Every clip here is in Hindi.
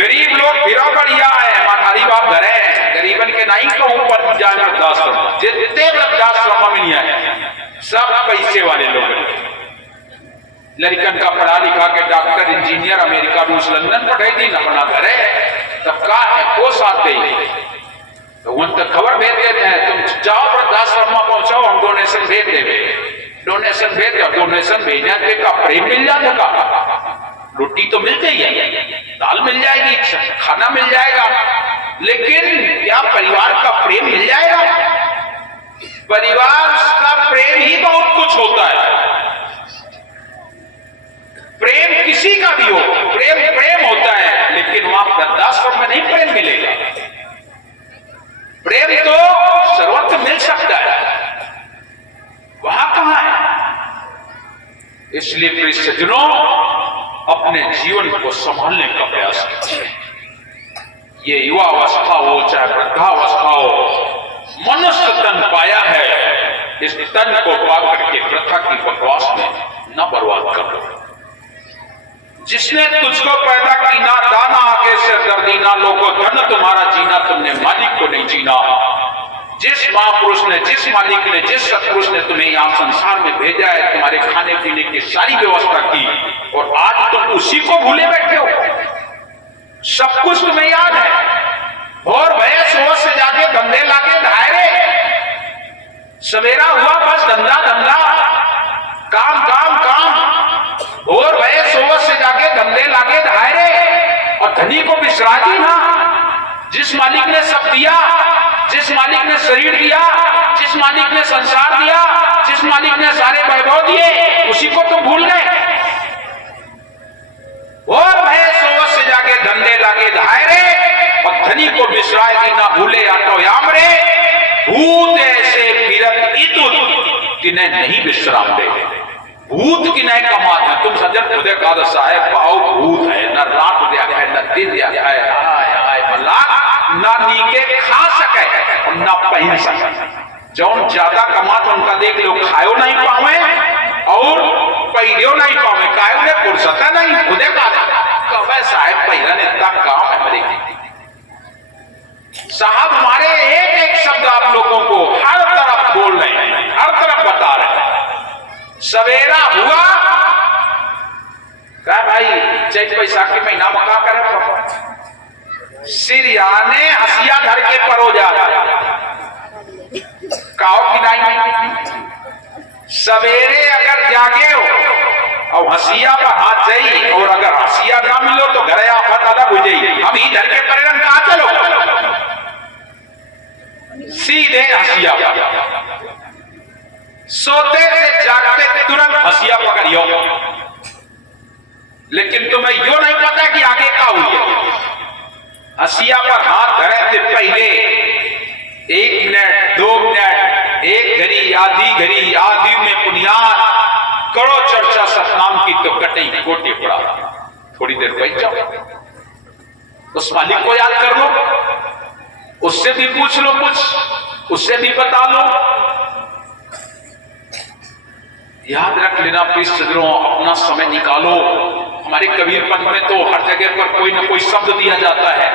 गरीब लोग फिरा बढ़िया है, माठारी बाप घर है, गरीबन के नहीं कहूं पर जाए वृद्धाश्रम, जितने वृद्धाश्रम में नहीं आए सब पैसे वाले लोग, लड़कन का पढ़ा लिखा के डॉक्टर इंजीनियर अमेरिका रूस लंदन पढ़े दी, अपना घर है, तब का है को साथ गई तो उन तक खबर भेज देते हैं, तुम जाओ वृद्धाश्रम में पहुंचाओ, हम डोनेशन भेज देंगे, डोनेशन भेज दो, डोनेशन भेजने का प्रेम मिल जाएगा, रोटी तो मिल जाएगी, दाल मिल जाएगी, खाना मिल जाएगा, लेकिन क्या परिवार का प्रेम मिल जाएगा? परिवार का प्रेम ही बहुत कुछ होता है, प्रेम किसी का भी हो, प्रेम प्रेम होता है, लेकिन वहां वृद्धाश्रम में नहीं प्रेम मिलेगा। प्रेम तो सर्वत्र मिल सकता है, वहां कहां है? इसलिए प्रिय सज्जनों, अपने जीवन को संभालने का प्रयास करें। ये युवा अवस्था हो चाहे वृद्धावस्था हो, मनुष्य तन पाया है, इस तन को पाकर के प्रथा की बकवास में न बर्बाद करो। जिसने तुझको पैदा की ना दाना आगे से दर्दी ना लोगो धन तुम्हारा जीना, तुमने मालिक को नहीं जीना। जिस महापुरुष ने, जिस मालिक ने, जिस सत्पुरुष ने तुम्हें यहां संसार में भेजा है, तुम्हारे खाने पीने की सारी व्यवस्था की, और आज तुम उसी को भूले बैठे हो। सब कुछ तुम्हें याद है, और भय सोच से जाके धंधे लाके धायरे, सवेरा हुआ बस धंधा धंधा, काम काम काम, और भय सोच से जाके धंधे लागे धायरे, और धनी को बिसरा दी ना। जिस मालिक ने सब दिया, जिस मालिक ने शरीर दिया, जिस मालिक ने संसार दिया, जिस मालिक ने सारे वैभव दिए, उसी को तुम भूल गए। और भय सोच से जाके धंधे लागे धायरे, और धनी को बिसराए दी ना भूले आटो यामरे, भूत ऐसे फिरत इतुत तिन्हें नहीं विश्राम दे। भूत की नहीं कमात है, तुम सज्जन खुदे का साहेब पाओ भूत है, न रात दिया है, न दिन दिया है, आय आय मल्ला, ना नीके खा सके और ना पहन सके। जौन ज्यादा कमात उनका देख लो, खायो नहीं पावे और पहिरियो नहीं पावे, कायो ने फुर्सत नहीं, खुदे का कहे साहेब पहिरन इतना काम है मेरे। साहब हमारे एक एक शब्द आप लोगों को हर तरफ बोल रहे हैं, हर तरफ बता रहे हैं। सवेरा हुआ क्या भाई, चैत बैसाख के महीना में क्या करे, सिरियाने हसिया धर के परो जा काओ की नहीं। सवेरे अगर जागे हो और हसिया पर हाथ जाई, और अगर हसिया ना मिलो तो घरे आफत अलग हो जाई। हम ही धर के परिणाम कहा चलो सीधे हसिया पर, सोते से जागते तुरंत हसिया पकड़ियो, लेकिन तुम्हें यो नहीं पता कि आगे क्या हुई है। हसिया पर हाथ धरे से पहले 1 मिनट 2 मिनट, एक घड़ी आधी में बुनियाद करो चर्चा सतनाम की, तो कटे कोटे पड़ा। थोड़ी देर बैठ जाओ, उस मालिक को याद कर लो, उससे भी पूछ लो कुछ, उससे भी बता लो। याद रख लेना प्रिय सज्जनों, अपना समय निकालो। हमारे कबीर पंथ में तो हर जगह पर कोई ना कोई शब्द दिया जाता है,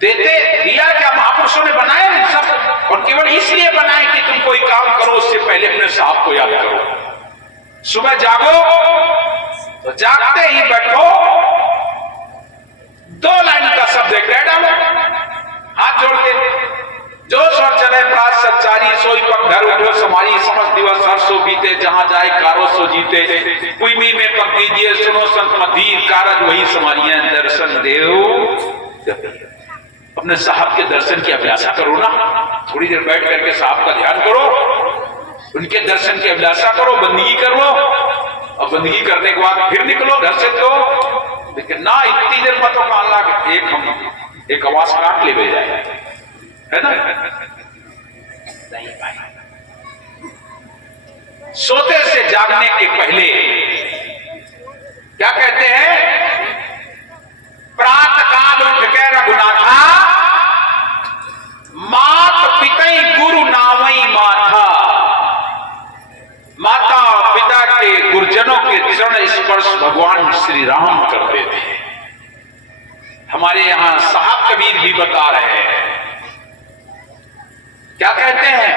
देते दिया क्या महापुरुषों ने बनाए सब, और केवल इसलिए बनाए कि तुम कोई काम करो उससे पहले अपने साहब को याद करो। सुबह जागो तो जागते ही बैठो, 2 लाइन का शब्द कह डालो, हाथ जोड़ के, जो स्वर चले प्रात सच्चारी, सोई पग घर उठो समारी, समझ दिवस हर्षो बीते, जहां जाए कारो सो जीते, कुइमी में पग दीजिए सुनो संत मधीर, कारज वही समारियां दर्शन देव। अपने साहब के दर्शन की अभिलाषा करो ना, थोड़ी देर बैठ करके साहब का ध्यान करो, उनके दर्शन की अभिलाषा करो, बंदगी कर लो, और बंदगी करने के बाद फिर निकलो घर से। तो लेकिन ना इतनी देर मत हो, मान ला एक आवाज काट ले जाए, है ना। सोते से जागने के पहले क्या कहते हैं, प्रातः काल उठ के रघुनाथा, मात पितई गुरु नामई माथा। माता पिता के गुरुजनों के चरण स्पर्श भगवान श्री राम करते थे। हमारे यहां साहब कबीर भी बता रहे हैं, क्या कहते हैं?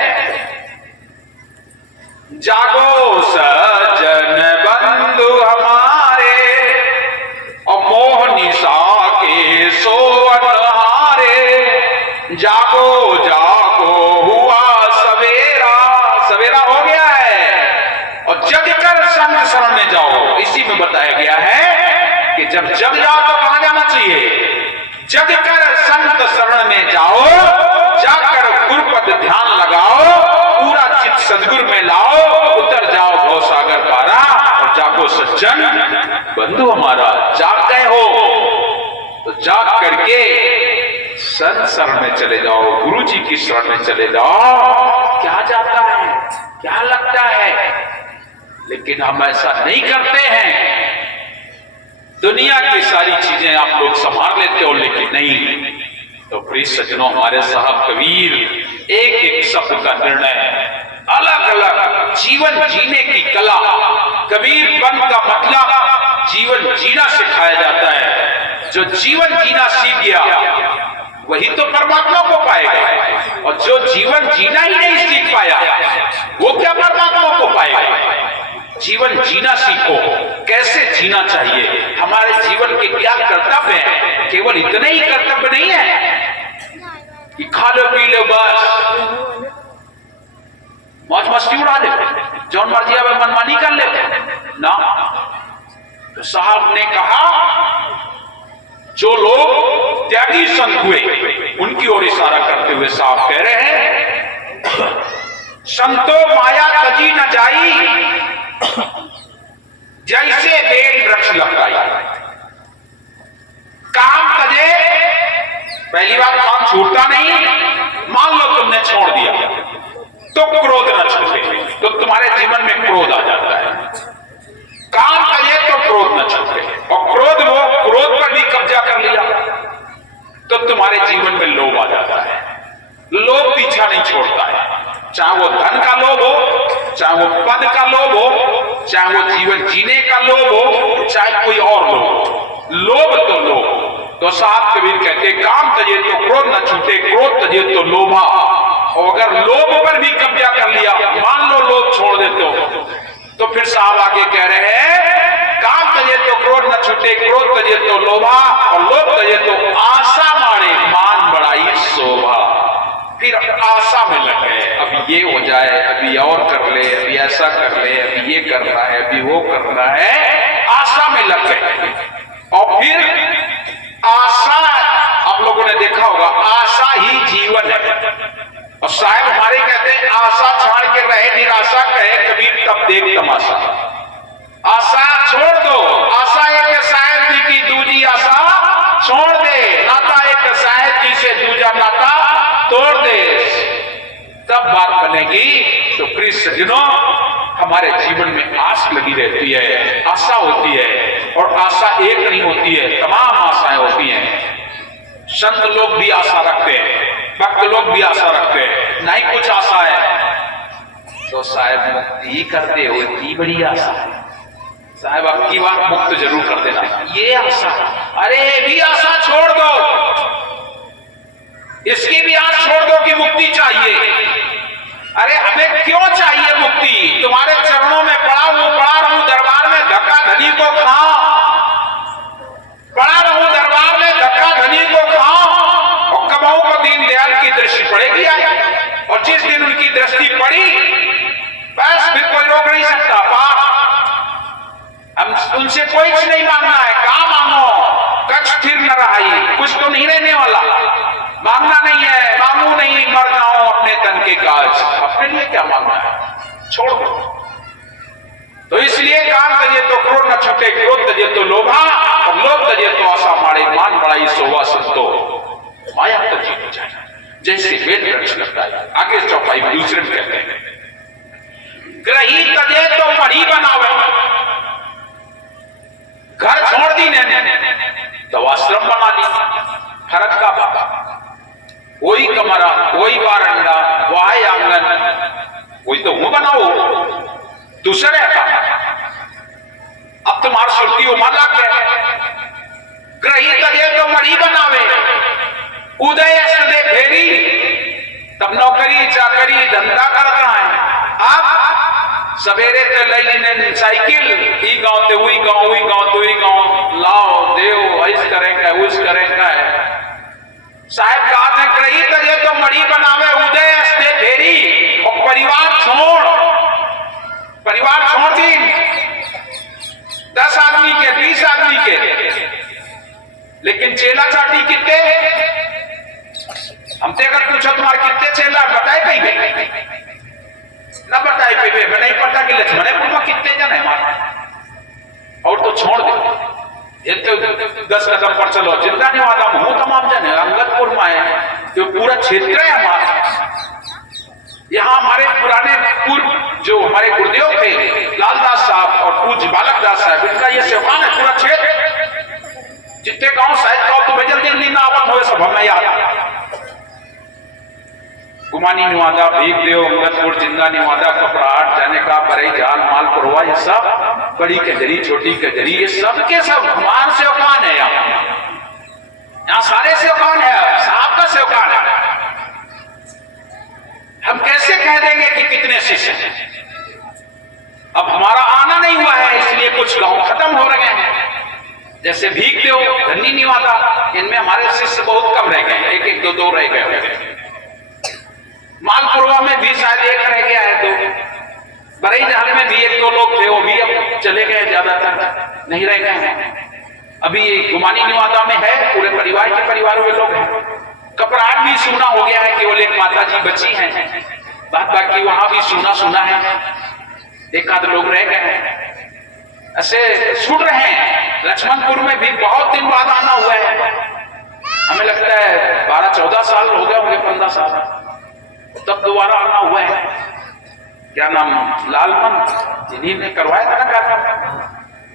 जागो सज्जन बंधु हमारे, और मोह निशा के सोवन हारे। जागो जागो हुआ सवेरा, सवेरा हो गया है, और जग कर संत शरण में जाओ। इसी में बताया गया है कि जब जग जाओ तो कहां जाना चाहिए? जग कर संत शरण में जाओ, जाकर गुरुपद ध्यान लगाओ, पूरा चित्त सदगुरु में लाओ, उतर जाओ भव सागर पारा। और जागो सज्जन बंधु हमारा, जाग गए हो तो जाग करके संत शरण में चले जाओ, गुरु जी की शरण में चले जाओ। क्या जाता है, क्या लगता है, लेकिन हम ऐसा नहीं करते हैं। दुनिया की सारी चीजें आप लोग संभाल लेते हो, लेकिन नहीं। तो प्रिय सज्जनों, हमारे साहब कबीर एक एक शब्द का निर्णय, अलग अलग जीवन जीने की कला। कबीर बन का मतलब जीवन जीना सिखाया जाता है। जो जीवन जीना सीख गया वही तो परमात्मा को पाएगा, और जो जीवन जीना ही नहीं सीख पाया वो क्या परमात्मा को पाएगा? जीवन जीना सीखो, कैसे जीना चाहिए, हमारे जीवन के क्या कर्तव्य हैं। केवल इतने ही कर्तव्य नहीं है कि खा लो पी लो बस, मौज मस्ती उड़ा दे, जौन मर्जी अब मनमानी कर ले ना। तो साहब ने कहा, जो लोग त्यागी संत हुए उनकी ओर इशारा करते हुए साहब कह रहे हैं, संतो माया तजी न जाई, जैसे बेल वृक्ष लपटाई। काम तजे, पहली बात काम छूटता नहीं। मान लो तुमने छोड़ दिया तो क्रोध न छूटे, तो तुम्हारे जीवन में क्रोध आ जाता है। काम तजे तो क्रोध न छूटे, और क्रोध पर भी कब्जा कर लिया तो तुम्हारे जीवन में लोभ आ जाता है। लोभ पीछा नहीं छोड़ता है, चाहे वो धन का लोभ हो, चाहे वो पद का लोभ हो, चाहे वो जीवन जीने का लोभ हो, चाहे कोई और लोभ। लोभ तो लोभ। तो साहब कबीर कहते, काम तजे तो क्रोध न छूटे, क्रोध तजे तो लोभा। और अगर लोभ पर भी कब्जा कर लिया, मान लो लोभ छोड़ देते हो, तो फिर साहब आगे कह रहे हैं, काम तजे तो क्रोध न छूटे, क्रोध तजे तो लोभा, और लोभ तजे तो आशा मारे, मान बढ़ाई शोभा। फिर आशा में लगे, अभी ये हो जाए, अभी और कर ले, अभी ऐसा कर ले, अभी ये करना है, अभी वो करना है, आशा में लग गए। और फिर आशा, आप लोगों ने देखा होगा, आशा ही जीवन है। और साहब हमारे कहते हैं, आशा छाड़ के रहे निराशा, कहे कबीर तब देख तमाशा। आशा छोड़ दो, आशा एक शायर जी की दूजी आशा छोड़ दे, नाता एक शायर जी से दूजा नाता तोड़ दे, तब बात बनेगी। तो प्रिय सज्जनों, हमारे जीवन में आस लगी रहती है, आशा होती है, और आशा एक नहीं होती है, तमाम आशाएं होती हैं। संत लोग भी आशा रखते हैं, भक्त लोग भी आशा रखते हैं, नहीं कुछ आशा है तो साहब मुक्ति करते हो, इतनी बड़ी आशा है साहब, अब की बात मुक्त जरूर कर देना, ये आशा। अरे भी आशा छोड़ दो, इसकी भी आस छोड़ दो कि मुक्ति चाहिए। अरे हमें क्यों चाहिए मुक्ति? तुम्हारे चरणों में पड़ा रहूं दरबार में धक्का धनी को खाओ, पड़ा रहूं दरबार में धक्का धनी को खाओ, और कमाऊ को दीनदयाल की दृष्टि पड़ेगी आई, और जिस दिन उनकी दृष्टि पड़ी बस फिर कोई रोक नहीं सकता। हम उनसे कोई कुछ नहीं मांगना है, कहा मांगो, कछ स्थिर न रहाई, कुछ तो नहीं रहने वाला, मांगना नहीं है, मांगू नहीं, मर जाओ अपने तन के काज, अपने लिए क्या मांगना है, छोड़ दो। तो इसलिए काम तजे तो क्रोध न छूटे, क्रोध तजे तो लोभा, और लोभ तजे तो आशा मारे, मान बढ़ाई शोभा संतो, माया तजी हो जाए, जैसे बेल वृक्ष लगता है। आगे चौपाई दूसरे में कहते हैं, ग्रही तजे तो मढ़ी बनावे, घर छोड़ दी ने तो आश्रम बना दी। फर्क का बात, वही कमरा, वही बारंडा, वही आंगन, वही तो वो बनाओ, दूसरे का। अब तुम्हारी सुर्ती उमर लग गए, ग्रही तजे तो मढ़ी बना उदय अस्त दे फेरी, तब नौकरी चाकरी धंधा करता है। अब सवेरे ते लई साइकिल, ई गांव ते वही गांव, वही गांव तो वही गांव, लाओ देव ऐस करेंगे उस करेंगे। साहब कहते हैं कही तो ये तो मड़ी बनावे उदय अस्त दे फेरी, और परिवार छोड़ दी 10 आदमी के 20 आदमी के, लेकिन चेला चाटी कितने हमसे अगर पूछो तुम्हारे कितने चेला बताए कहीं गए ना, बताए पे नहीं पता कि लक्ष्मणपुर में कितने जन है हमारे, और तो छोड़ दे ये तो 10 कदम पर चलो जिंदा निवादा में हूं तमाम जन है, अंगदपुर में है, तो पूरा क्षेत्र है हमारा। यहाँ हमारे पुराने पूर्व जो हमारे गुरुदेव थे लालदास साहब और पूज्य बालक दास साहब, इनका ये सेवान है पूरा क्षेत्र। जितने गांव शायद गांव तो जल्दी जल्दी ना आवत हो सब हमें याद। गुमानी निवादा, भीगदेव, अंगदपुर, जिंदा निवादा, कपड़ाहट, जाने का बरई जाल, मालपुरवा, ये सब बड़ी कजरी छोटी कजरी, ये सब के सब हमार सेवकान है। यहाँ सारे सेवकान है, साहब का सेवकान है। हम कैसे कह देंगे कि कितने शिष्य हैं? अब हमारा आना नहीं हुआ है, इसलिए कुछ गांव खत्म हो रहे हैं। जैसे भीगदेव, धन्नी निवादा, इनमें हमारे शिष्य बहुत कम रह गए, एक एक दो दो रह गए। मालपुरवा में भी शायद एक रह गया है, 2। बरई जहाल में भी 1-2 लोग थे, वो भी अब चले गए, ज्यादातर नहीं रह गए हैं। अभी गुमानी निवादा में है, पूरे परिवार के परिवार में लोग हैं। कपड़ाहट भी सूना हो गया है, केवल एक माता जी बची हैं, बाकी वहां भी सूना है, एक आध लोग रह गए हैं। ऐसे छूट रहे हैं। लक्ष्मणपुर में भी बहुत दिन बाद आना हुआ है, हमें लगता है 12-14 साल हो गए होंगे, 15 साल, तब दोबारा आना हुआ है। क्या नाम, लालमन जिन्हीं ने करवाया था ना कार्यक्रम,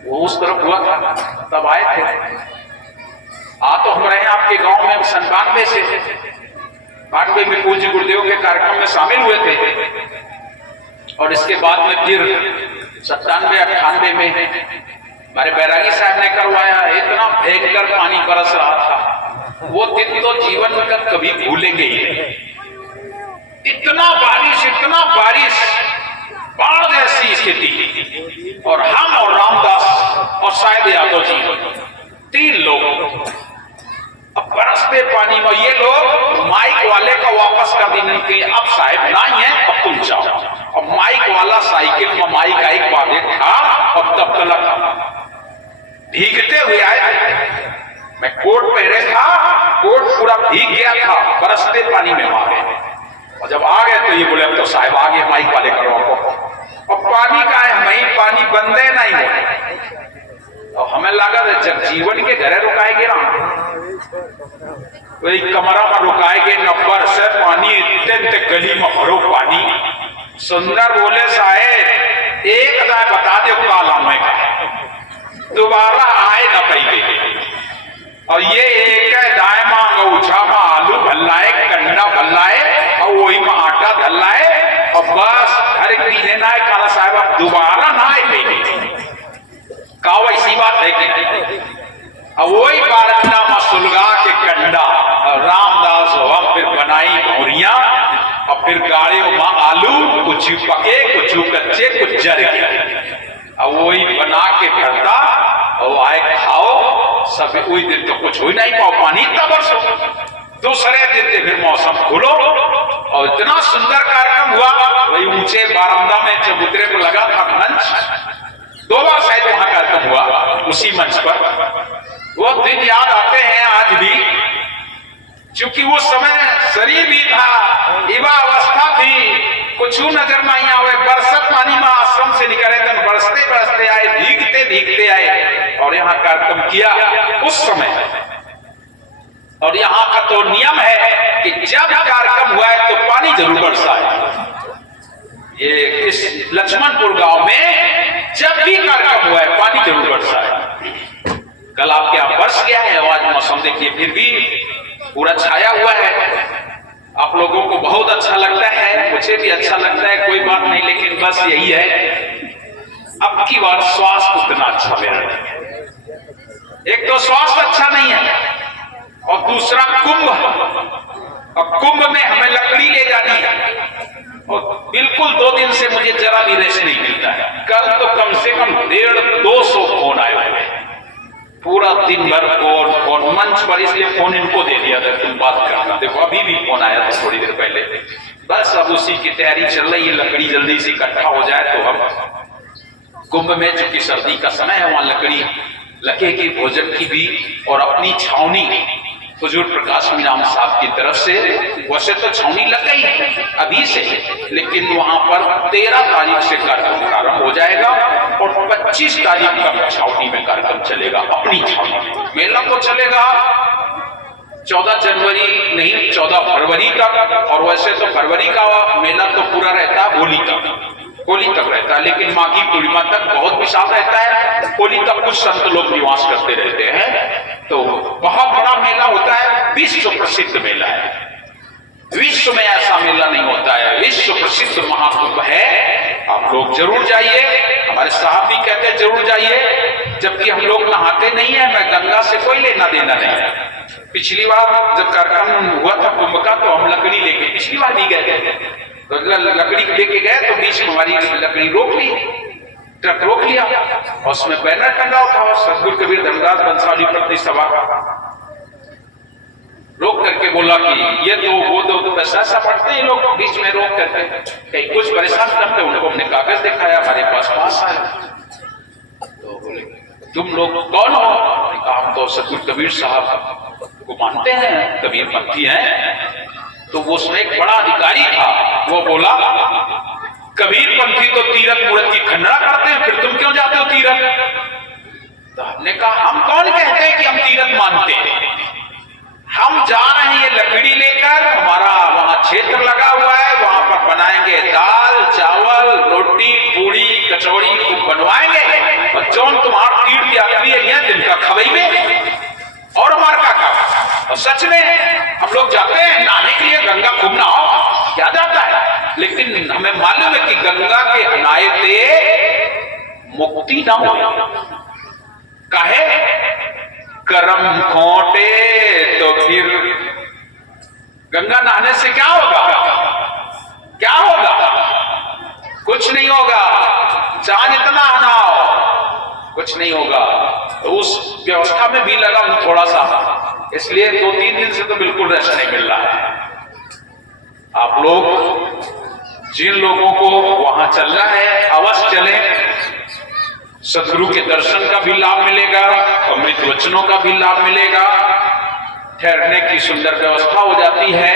वो उस तरफ हुआ था, तब आए थे। तो हम रहे आपके गांव में 92 से 92 में पूज्य गुरुदेव के कार्यक्रम में शामिल हुए थे, और इसके बाद में फिर 97-98 में हमारे बैरागी साहब ने करवाया। इतना भयंकर पानी बरस रहा था, वो दिन तो जीवन में कभी भूलेंगे ही। इतना बारिश, बाढ़ जैसी स्थिति, और हम और रामदास और शायद यादव जी 3 लोग अब बरसते पानी में। ये लोग माइक वाले का वापस कर देने के, अब साहब नहीं है, अब तुम जाओ। अब माइक वाला साइकिल में माइक एक बाधे था, अब तब तक भीगते हुए आए। मैं कोट पहने था, कोट पूरा भीग गया था, बरसते पानी में आ गए। और जब आ गए तो ये बोले अब तो साहब आ गए माइक वाले करो आपको। और पानी का है, मई पानी बंदे नहीं हो। और हमें लगा जब जीवन के घरे रुकाएंगे ना, वही कमरा में रुकाएंगे, नंबर से पानी इतने गली में भरो पानी। सुंदर बोले साहेब एक दाए बता दो काला मैं दोबारा आए ना कहीं। और ये एक दाए मांग उछा में आलू भल्लाए, कंडा भल्लाए, और वही में आटा धल्लाए, और बस हर एक महीने ना काला साहब अब दोबारा ना आए का वैसी बात है कि वही बारंडा में सुलगा के कंडा रामदास हम फिर बनाई भौरिया, और फिर गाड़ियों में आलू कुछ पके कुछ कच्चे कुछ जर गए, और वही बना के भरता और आए खाओ। सब वही दिन तो कुछ हो ही नहीं पाओ, पानी इतना बरसो। दूसरे दिन फिर मौसम खुलो, और इतना सुंदर कार्यक्रम हुआ। वही ऊंचे बारंदा में चबूतरे पर लगा था मंच, 2 बार शायद वहां कार्यक्रम हुआ उसी मंच पर। वो दिन याद आते हैं आज भी, क्योंकि वो समय शरीर भी था, युवा अवस्था थी, कुछ नजर नहीं आवे। बरसत पानी में आश्रम से निकले थे, बरसते बरसते आए, भीगते भीगते आए, और यहाँ कार्यक्रम किया उस समय। और यहाँ का तो नियम है कि जब कार्यक्रम हुआ है तो पानी जरूर बरसा है। ये इस लक्ष्मणपुर गांव में जब भी कार्यक्रम हुआ है पानी जरूर बरसा है। कल आपके यहाँ बरस गया है, आज मौसम देखिए फिर भी पूरा छाया हुआ है। आप लोगों को बहुत अच्छा लगता है, मुझे भी अच्छा लगता है, कोई बात नहीं। लेकिन बस यही है, अब की बार स्वास्थ्य उतना अच्छा मेरा नहीं। एक तो स्वास्थ्य अच्छा नहीं है, और दूसरा कुंभ अब कुंभ में हमें लकड़ी ले जानी है और बिल्कुल 2 दिन से मुझे जरा भी रेस्ट नहीं मिलता है। कल तो कम से कम 150-200 फोन आए हुए हैं, पूरा दिन भर फोन मंच पर, इसलिए फोन इनको दे दिया था तुम बात करना। देखो अभी भी फोन आया था थोड़ी देर पहले। बस अब उसी की तैयारी चल रही है, लकड़ी जल्दी से इकट्ठा हो जाए तो हम कुंभ में, चूंकि सर्दी का समय है, वहां लकड़ी लगेगी भोजन की भी। और अपनी छावनी हुजूर प्रकाश मीराम साहब की तरफ से, वैसे तो छावनी लग गई अभी से, लेकिन वहां पर 13 तारीख से कार्यक्रम प्रारंभ हो जाएगा और 25 तारीख तक छावनी में कार्यक्रम चलेगा। अपनी छावनी में मेला तो चलेगा 14 जनवरी नहीं 14 फरवरी तक, और वैसे तो फरवरी का मेला तो पूरा रहता है होली तक रहता है, लेकिन माघी पूर्णिमा तक बहुत विशाल रहता है। होली तक कुछ संत लोग निवास करते रहते हैं, तो बहुत बड़ा मेला होता है, विश्व प्रसिद्ध मेला है। विश्व में ऐसा मेला नहीं होता है, विश्व प्रसिद्ध महाकुंभ है। आप लोग जरूर जाइए, हमारे साहब भी कहते हैं जरूर जाइए, जबकि हम लोग नहाते नहीं है। मैं गंगा से कोई लेना देना नहीं है। पिछली बार जब कार्यक्रम हुआ था कुंभ का, तो हम लकड़ी लेके पिछली बार भी गए थे, तो लकड़ी लेके गए तो बीच में हमारी लकड़ी रोक ली, ट्रक रोक लिया और उसमें बैनर टंगा था सतगुरु कबीर धर्मदास बंसाली प्रति सभा का। रोक करके बोला कि ये तो वो तो ऐसा पढ़ते हैं लोग, बीच में रोक करके कहीं कुछ परेशान करते। उनको हमने कागज दिखाया, हमारे पास आया, तो बोले तुम लोग कौन हो? कहा हम तो सतगुरु कबीर साहब को मानते हैं, कबीर पंथी हैं। तो वो उसमें एक बड़ा अधिकारी था, वो बोला कबीर पंथी तो तीरथ मूर्त की खंडना करते हैं, फिर तुम क्यों जाते हो तीरथ? तो हमने कहा हम कौन कहते हैं कि हम तीरथ मानते हैं, हम जा रहे हैं लकड़ी लेकर, हमारा वहां क्षेत्र लगा हुआ है, वहां पर बनाएंगे दाल चावल रोटी पूड़ी कचौड़ी बनवाएंगे, और जौन तुम्हारा तीर्थ यात्री है जिनका खवेबे और हमारा का काम। और सच में हम लोग जाते हैं नहाने के लिए, गंगा खूब नहाओ, क्या जाता है, लेकिन हमें मालूम है कि गंगा के नहाए मुक्ति ना हो। काहे? कर्म खोटे, तो फिर गंगा नहाने से क्या होगा? क्या होगा? कुछ नहीं होगा। चाहे इतना नहाओ कुछ नहीं होगा। तो उस व्यवस्था में भी लगा हूं थोड़ा सा, इसलिए 2-3 दिन से तो बिल्कुल रेस्ट नहीं मिल रहा है। आप लोग जिन लोगों को वहां चलना है अवश्य चलें, सदगुरु के दर्शन का भी लाभ मिलेगा, अमृत वचनों का भी लाभ मिलेगा, ठहरने की सुंदर व्यवस्था हो जाती है।